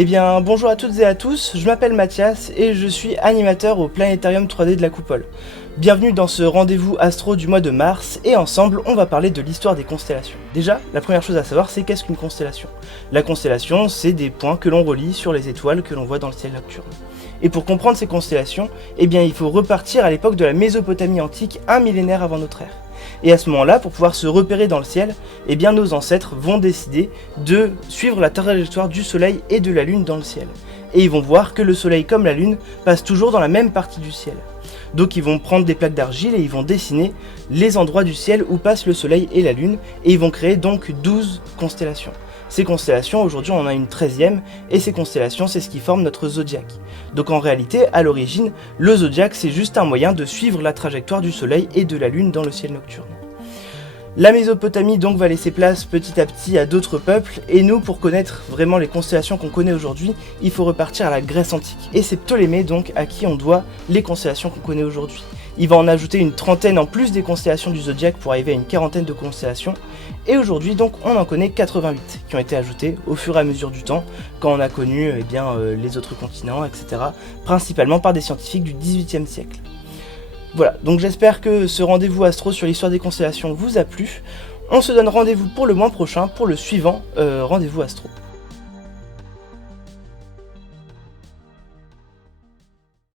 Eh bien, bonjour à toutes et à tous, je m'appelle Mathias et je suis animateur au Planétarium 3D de la Coupole. Bienvenue dans ce rendez-vous astro du mois de mars et ensemble on va parler de l'histoire des constellations. Déjà, la première chose à savoir c'est qu'est-ce qu'une constellation. La constellation c'est des points que l'on relie sur les étoiles que l'on voit dans le ciel nocturne. Et pour comprendre ces constellations, eh bien il faut repartir à l'époque de la Mésopotamie antique, un millénaire avant notre ère. Et à ce moment-là, pour pouvoir se repérer dans le ciel, eh bien nos ancêtres vont décider de suivre la trajectoire du soleil et de la lune dans le ciel. Et ils vont voir que le soleil comme la lune passent toujours dans la même partie du ciel. Donc ils vont prendre des plaques d'argile et ils vont dessiner les endroits du ciel où passent le soleil et la lune, et ils vont créer donc 12 constellations. Ces constellations, aujourd'hui on en a une 13e, et ces constellations c'est ce qui forme notre zodiaque. Donc en réalité, à l'origine, le zodiaque c'est juste un moyen de suivre la trajectoire du soleil et de la lune dans le ciel nocturne. La Mésopotamie donc va laisser place petit à petit à d'autres peuples, et nous pour connaître vraiment les constellations qu'on connaît aujourd'hui, il faut repartir à la Grèce antique. Et c'est Ptolémée donc à qui on doit les constellations qu'on connaît aujourd'hui. Il va en ajouter une trentaine en plus des constellations du zodiaque pour arriver à une quarantaine de constellations, et aujourd'hui donc on en connaît 88 qui ont été ajoutées au fur et à mesure du temps, quand on a connu les autres continents, etc. Principalement par des scientifiques du XVIIIe siècle. Voilà, donc j'espère que ce rendez-vous astro sur l'histoire des constellations vous a plu. On se donne rendez-vous pour le mois prochain, pour le suivant rendez-vous astro.